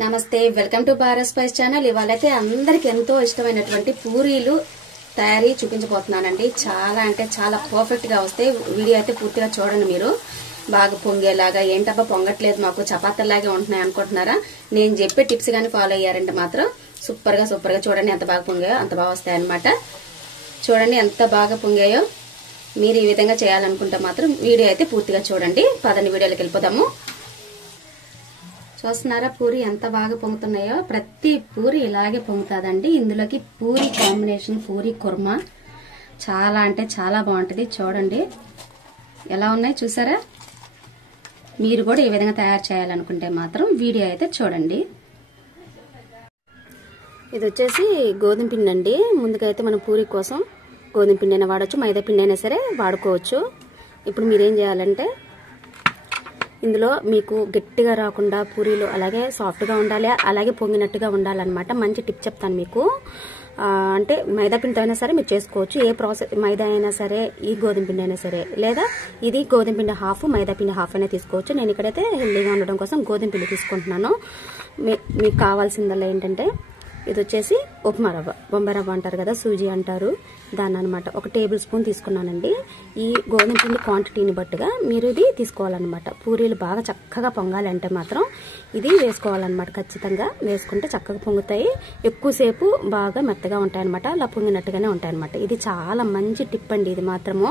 నమస్తే, welcome to Bharat spice channel. ఇవాళైతే అందరికి ఎంతో ఇష్టమైనటువంటి పూరీలు తయారీ చూపించబోతున్నానండి. చాలా అంటే చాలా పర్ఫెక్ట్ గా వస్తాయి. వీడియో అయితే పూర్తిగా చూడండి. మీరు బాగా పొంగేలాగా, ఏంటబ్బా పొంగట్లేదు మాకు చపాతీలాగే ఉంటున్నాయి అనుకుంటున్నారా? నేను చెప్పే టిప్స్ గానీ ఫాలో అయ్యారంటే మాత్రం సూపర్ గా చూడండి. ఎంత బాగా పొంగాయో అంత బాగా వస్తాయి అనమాట. చూడండి ఎంత బాగా పొంగాయో. మీరు ఈ విధంగా చేయాలనుకుంటే మాత్రం వీడియో అయితే పూర్తిగా చూడండి. పదండి వీడియోలోకి వెళ్ళిపోదాము. చూస్తున్నారా పూరి ఎంత బాగా పొంగుతున్నాయో? ప్రతి పూరి ఇలాగే పొంగుతుందండి. ఇందులోకి పూరి కాంబినేషన్ పూరి కుర్మా చాలా అంటే చాలా బాగుంటుంది. చూడండి ఎలా ఉన్నాయి, చూసారా? మీరు కూడా ఈ విధంగా తయారు చేయాలనుకుంటే మాత్రం వీడియో అయితే చూడండి. ఇది వచ్చేసి గోధుమ పిండి అండి. ముందుకైతే మనం పూరి కోసం గోధుమ పిండి అయినా వాడచ్చు, మైదా పిండి అయినా సరే వాడుకోవచ్చు. ఇప్పుడు మీరేం చేయాలంటే ఇందులో మీకు గట్టిగా రాకుండా పూరీలు అలాగే సాఫ్ట్గా ఉండాలి, అలాగే పొంగినట్టుగా ఉండాలన్నమాట. మంచి టిప్ చెప్తాను మీకు. అంటే మైదా పిండితో అయినా సరే మీరు చేసుకోవచ్చు. ఏ ప్రాసెస్, మైదా అయినా సరే, ఈ గోధుమ పిండి అయినా సరే, లేదా ఇది గోధుమ పిండి హాఫ్, మైదా పిండి హాఫ్ అయినా తీసుకోవచ్చు. నేను ఇక్కడైతే హెల్దీగా ఉండడం కోసం గోధుమ పిండి తీసుకుంటున్నాను. మీకు కావాల్సిందల్లా ఏంటంటే ఇది వచ్చేసి ఉప్మా రవ్వ, బొంబాయి రవ్వ అంటారు కదా, సూజీ అంటారు దాన్ని అనమాట. 1 టేబుల్ స్పూన్ తీసుకున్నానండి. ఈ గోధుమ పిండి క్వాంటిటీని బట్టుగా మీరు ఇది తీసుకోవాలన్నమాట. పూరీలు బాగా చక్కగా పొంగాలంటే మాత్రం ఇది వేసుకోవాలన్నమాట. ఖచ్చితంగా వేసుకుంటే చక్కగా పొంగుతాయి. ఎక్కువసేపు బాగా మెత్తగా ఉంటాయన్నమాట. అలా పొంగినట్టుగానే ఉంటాయన్నమాట. ఇది చాలా మంచి టిప్ అండి ఇది మాత్రము.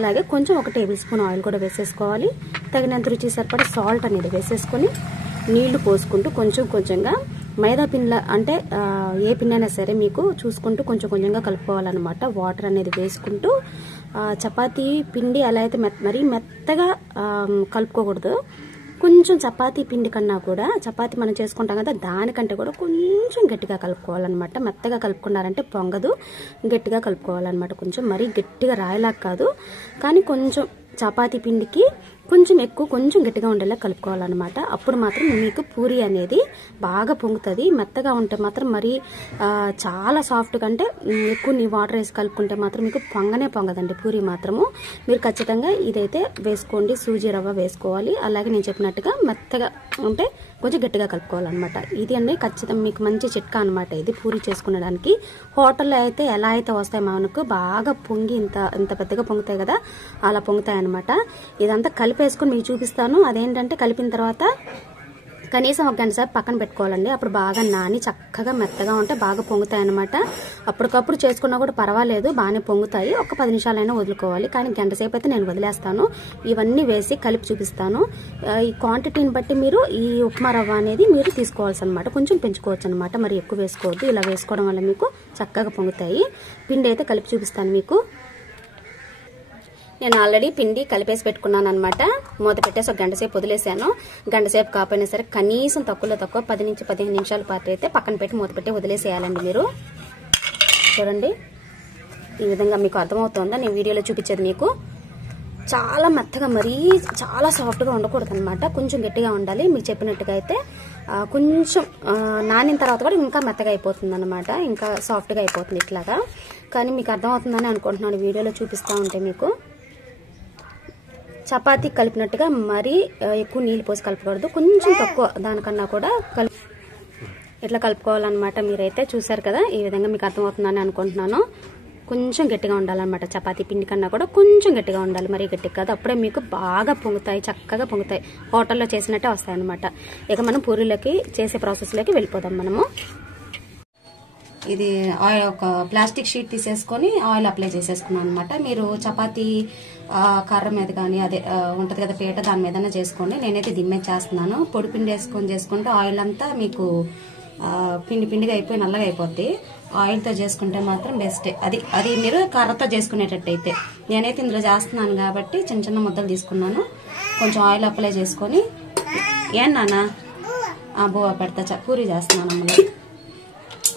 అలాగే కొంచెం 1 టేబుల్ స్పూన్ ఆయిల్ కూడా వేసేసుకోవాలి. తగినంత రుచి సరిపడా సాల్ట్ అనేది వేసేసుకొని నీళ్లు పోసుకుంటూ కొంచెంగా మైదా పిండి అంటే ఏ పిండి అయినా సరే మీకు చూసుకుంటూ కొంచెంగా కలుపుకోవాలన్నమాట. వాటర్ అనేది వేసుకుంటూ చపాతీ పిండి అలా అయితే మరీ మెత్తగా కలుపుకోకూడదు. కొంచెం చపాతీ పిండి కన్నా కూడా, చపాతీ మనం చేసుకుంటాం కదా దానికంటే కూడా కొంచెం గట్టిగా కలుపుకోవాలన్నమాట. మెత్తగా కలుపుకున్నారంటే పొంగదు, గట్టిగా కలుపుకోవాలన్నమాట. కొంచెం మరీ గట్టిగా రాయలాగా కాదు, కానీ కొంచెం చపాతీ పిండికి కొంచెం ఎక్కువ, కొంచెం గట్టిగా ఉండేలా కలుపుకోవాలన్నమాట. అప్పుడు మాత్రం మీకు పూరి అనేది బాగా పొంగుతుంది. మెత్తగా ఉంటే మాత్రం మరి చాలా సాఫ్ట్గా, అంటే ఎక్కువ వాటర్ వేసి కలుపుకుంటే మాత్రం మీకు పొంగదండి పూరి మాత్రము. మీరు ఖచ్చితంగా ఇదైతే వేసుకోండి. సూజీ రవ్వ వేసుకోవాలి. అలాగే నేను చెప్పినట్టుగా మెత్తగా ఉంటే కొంచెం గట్టిగా కలుపుకోవాలన్నమాట. ఇది అండి ఖచ్చితంగా మీకు మంచి చిట్కా అనమాట ఇది పూరి చేసుకునేదానికి. హోటల్లో అయితే ఎలా అయితే వస్తాయి మనకు బాగా పొంగి ఇంత పెద్దగా పొంగుతాయి కదా, అలా పొంగుతాయి అనమాట. ఇదంతా కలిపేసుకుని మీకు చూపిస్తాను. అదేంటంటే కలిపిన తర్వాత కనీసం 1 గంట సేపు పక్కన పెట్టుకోవాలండి. అప్పుడు బాగా నాని చక్కగా మెత్తగా ఉంటే బాగా పొంగుతాయి అనమాట. అప్పటికప్పుడు చేసుకున్నా కూడా పర్వాలేదు, బాగానే పొంగుతాయి. ఒక 10 నిమిషాలైనా వదులుకోవాలి, కానీ గంట సేపు అయితే నేను వదిలేస్తాను. ఇవన్నీ వేసి కలిపి చూపిస్తాను. ఈ క్వాంటిటీని బట్టి మీరు ఈ ఉప్మా రవ్వ అనేది మీరు తీసుకోవాల్సి అనమాట. కొంచెం పెంచుకోవచ్చు అనమాట, మరి ఎక్కువ వేసుకోవద్దు. ఇలా వేసుకోవడం వల్ల మీకు చక్కగా పొంగుతాయి. పిండి అయితే కలిపి చూపిస్తాను మీకు. నేను ఆల్రెడీ పిండి కలిపేసి పెట్టుకున్నాను అనమాట. మూత పెట్టేసి 1 గంట సేపు వదిలేసాను. గంట సేపు కాకపోయినా సరే కనీసం తక్కువ 10 నుంచి 15 నిమిషాల పాటు అయితే పక్కన పెట్టి మూత పెట్టి వదిలేసేయాలండి మీరు. చూడండి ఈ విధంగా మీకు అర్థమవుతుందా నేను వీడియోలో చూపించేది మీకు. చాలా మెత్తగా, మరీ చాలా సాఫ్ట్గా ఉండకూడదు అనమాట. కొంచెం గట్టిగా ఉండాలి. మీకు చెప్పినట్టుగా అయితే కొంచెం నానిన తర్వాత కూడా ఇంకా మెత్తగా అయిపోతుంది అనమాట, ఇంకా సాఫ్ట్గా అయిపోతుంది ఇట్లాగా. కానీ మీకు అర్థమవుతుందని అనుకుంటున్నాను వీడియోలో చూపిస్తూ ఉంటే మీకు. చపాతీ కలిపినట్టుగా మరీ ఎక్కువ నీళ్ళు పోసి కలపకూడదు, కొంచెం తక్కువ దానికన్నా కూడా ఇట్లా కలుపుకోవాలన్నమాట. మీరైతే చూసారు కదా, ఈ విధంగా మీకు అర్థమవుతుందని అనుకుంటున్నాను. కొంచెం గట్టిగా ఉండాలన్నమాట. చపాతీ పిండి కన్నా కూడా కొంచెం గట్టిగా ఉండాలి, మరీ గట్టిగా కాదు. అప్పుడే మీకు బాగా పొంగుతాయి, చక్కగా పొంగుతాయి. హోటల్లో చేసినట్టే వస్తాయి అనమాట. ఇక మనం పూరీలోకి చేసే ప్రాసెస్లోకి వెళ్ళిపోదాం మనము. ఇది ఆయిల్, ఒక ప్లాస్టిక్ షీట్ తీసేసుకొని ఆయిల్ అప్లై చేసేసుకున్నాను అనమాట. మీరు చపాతీ కర్ర మీద కానీ అదే ఉంటుంది కదా పీట, దాని మీదనే చేసుకోండి. నేనైతే దీని మీద చేస్తున్నాను. పొడి పిండి వేసుకొని చేసుకుంటే ఆయిల్ అంతా మీకు పిండిగా అయిపోయి నల్లగా అయిపోద్ది. ఆయిల్తో చేసుకుంటే మాత్రం బెస్టే. అది మీరు కర్రతో చేసుకునేటట్టయితే. నేనైతే ఇందులో చేస్తున్నాను కాబట్టి చిన్న ముద్దలు తీసుకున్నాను. కొంచెం ఆయిల్ అప్లై చేసుకొని, ఏం నాన్న బువ్వ పెడతా, పూరి చేస్తున్నాను అమ్మలో.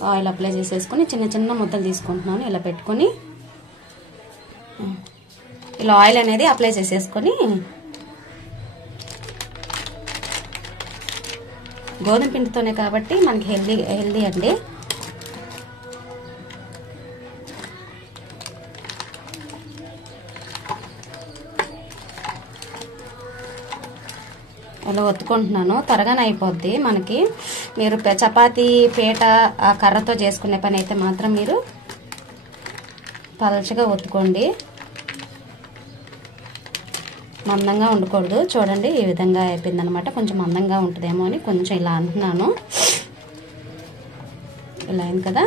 ఆయిల్ అప్లై చేసేసుకొని చిన్న ముద్దలు తీసుకుంటున్నాను. ఇలా పెట్టుకొని ఇలా ఆయిల్ అనేది అప్లై చేసేసుకొని, గోధుమ పిండితోనే కాబట్టి మనకి హెల్దీ అండి. ఇలా ఒత్తుకుంటున్నాను, త్వరగానే అయిపోద్ది మనకి. మీరు చపాతీ పీట ఆ కర్రతో చేసుకునే పని అయితే మాత్రం మీరు పలచగా ఒత్తుకోండి, మందంగా ఉండకూడదు. చూడండి ఈ విధంగా అయిపోయింది అనమాట. కొంచెం మందంగా ఉంటుందేమో అని కొంచెం ఇలా అంటున్నాను. ఇలా అయింది కదా.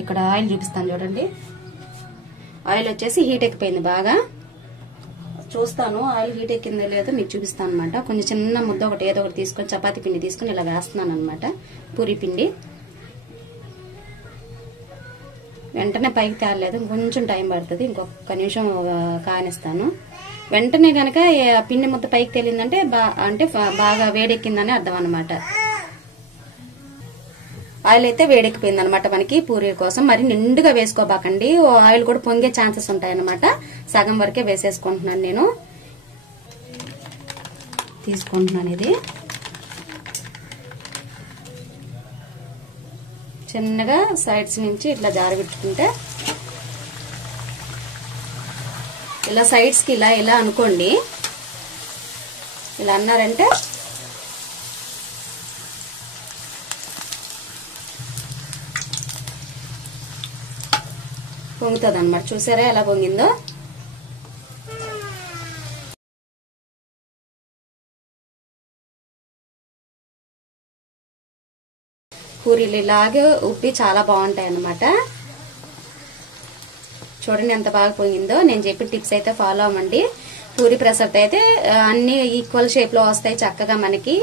ఇక్కడ ఆయిల్ చూపిస్తాను చూడండి. ఆయిల్ వచ్చేసి హీట్ ఎక్కిపోయింది బాగా. చూస్తాను ఆయిల్ హీట్ ఎక్కిందో లేదో మీకు చూపిస్తాను అనమాట. కొంచెం చిన్న ముద్ద ఒకటి ఏదో ఒకటి తీసుకొని చపాతీ పిండి తీసుకొని ఇలా వేస్తున్నాను అనమాట. పూరి పిండి వెంటనే పైకి తేలలేదు, కొంచెం టైం పడుతుంది, ఇంకొక నిమిషం కానిస్తాను. వెంటనే కనుక పిండి ముద్ద పైకి తేలిందంటే బాగా వేడెక్కిందని అర్థం అనమాట. ఆయిల్ అయితే వేడెక్కిపోయింది అనమాట మనకి పూరి కోసం. మరి నిండుగా వేసుకోబాకండి, ఆయిల్ కూడా పొంగే ఛాన్సెస్ ఉంటాయన్నమాట. సగం వరకే వేసేసుకుంటున్నాను నేను. తీసుకుంటున్నాను ఇది చిన్నగా సైడ్స్ నుంచి ఇట్లా జారబెట్టుకుంటే, ఇలా సైడ్స్ కి ఇలా అనుకోండి. ఇలా అన్నారంటే పొంగుతుంది అనమాట. చూసారా ఎలా పొంగిందో. పూరీలు ఇలాగే ఉప్పి చాలా బాగుంటాయి అన్నమాట. చూడండి ఎంత బాగా పొంగిందో. నేను చెప్పిన టిప్స్ అయితే ఫాలో అవ్వండి. పూరి ప్రెసర్తో అయితే అన్ని ఈక్వల్ షేప్ లో వస్తాయి చక్కగా మనకి.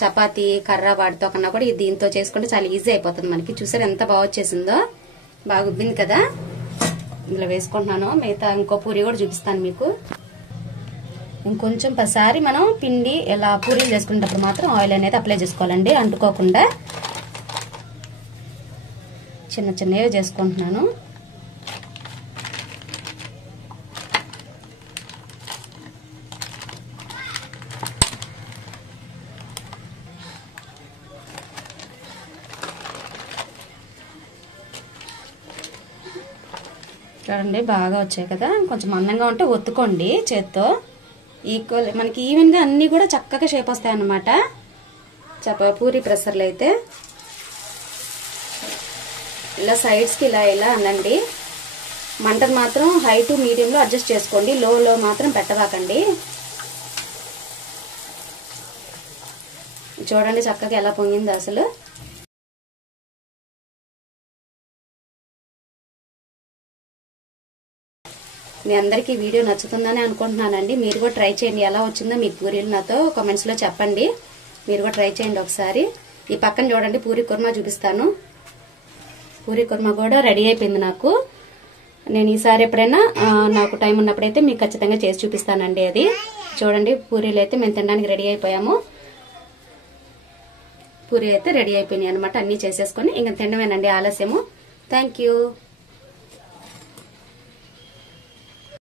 చపాతీ కర్ర వాటితో కన్నా కూడా దీంతో చేసుకుంటే చాలా ఈజీ అయిపోతుంది మనకి. చూసారు ఎంత బాగా వచ్చేసిందో, బాగా ఉబ్బింది కదా. ఇందులో వేసుకుంటున్నాను. మిగతా ఇంకో పూరి కూడా చూపిస్తాను మీకు. ఇంకొంచెం పసారి మనం పిండి ఇలా పూరీలు చేసుకునేటప్పుడు మాత్రం ఆయిల్ అనేది అప్లై చేసుకోవాలండి, అంటుకోకుండా. చిన్న చిన్నవి చేసుకుంటున్నాను. చూడండి బాగా వచ్చాయి కదా. కొంచెం మందంగా ఉంటే ఒత్తుకోండి చేత్తో. ఈక్వల్ మనకి ఈవెన్ గా అన్ని కూడా చక్కగా షేప్ వస్తాయి అన్నమాట పూరి ప్రెసర్లు అయితే. ఇలా సైడ్స్ కి ఇలా అనండి. మంటను మాత్రం హై టు మీడియం లో అడ్జస్ట్ చేసుకోండి, లో మాత్రం పెట్టబాకండి. చూడండి చక్కగా ఎలా పొంగిందో అసలు. మీ అందరికీ వీడియో నచ్చుతుందని అనుకుంటున్నానండి. మీరు కూడా ట్రై చేయండి. ఎలా వచ్చిందో మీ పూరీలు నాతో కామెంట్స్ లో చెప్పండి. మీరు కూడా ట్రై చేయండి ఒకసారి. ఈ పక్కన చూడండి పూరీ కుర్మా చూపిస్తాను. పూరీ కుర్మా కూడా రెడీ అయిపోయింది నాకు. నేను ఈసారి ఎప్పుడైనా నాకు టైం ఉన్నప్పుడైతే మీకు ఖచ్చితంగా చేసి చూపిస్తానండి. అది చూడండి పూరీలు అయితే మేము తినడానికి రెడీ అయిపోయాము. పూరీ అయితే రెడీ అయిపోయినాయి అనమాట. అన్ని చేసేసుకొని ఇంకా తినమేనండి ఆలస్యము. Thank you.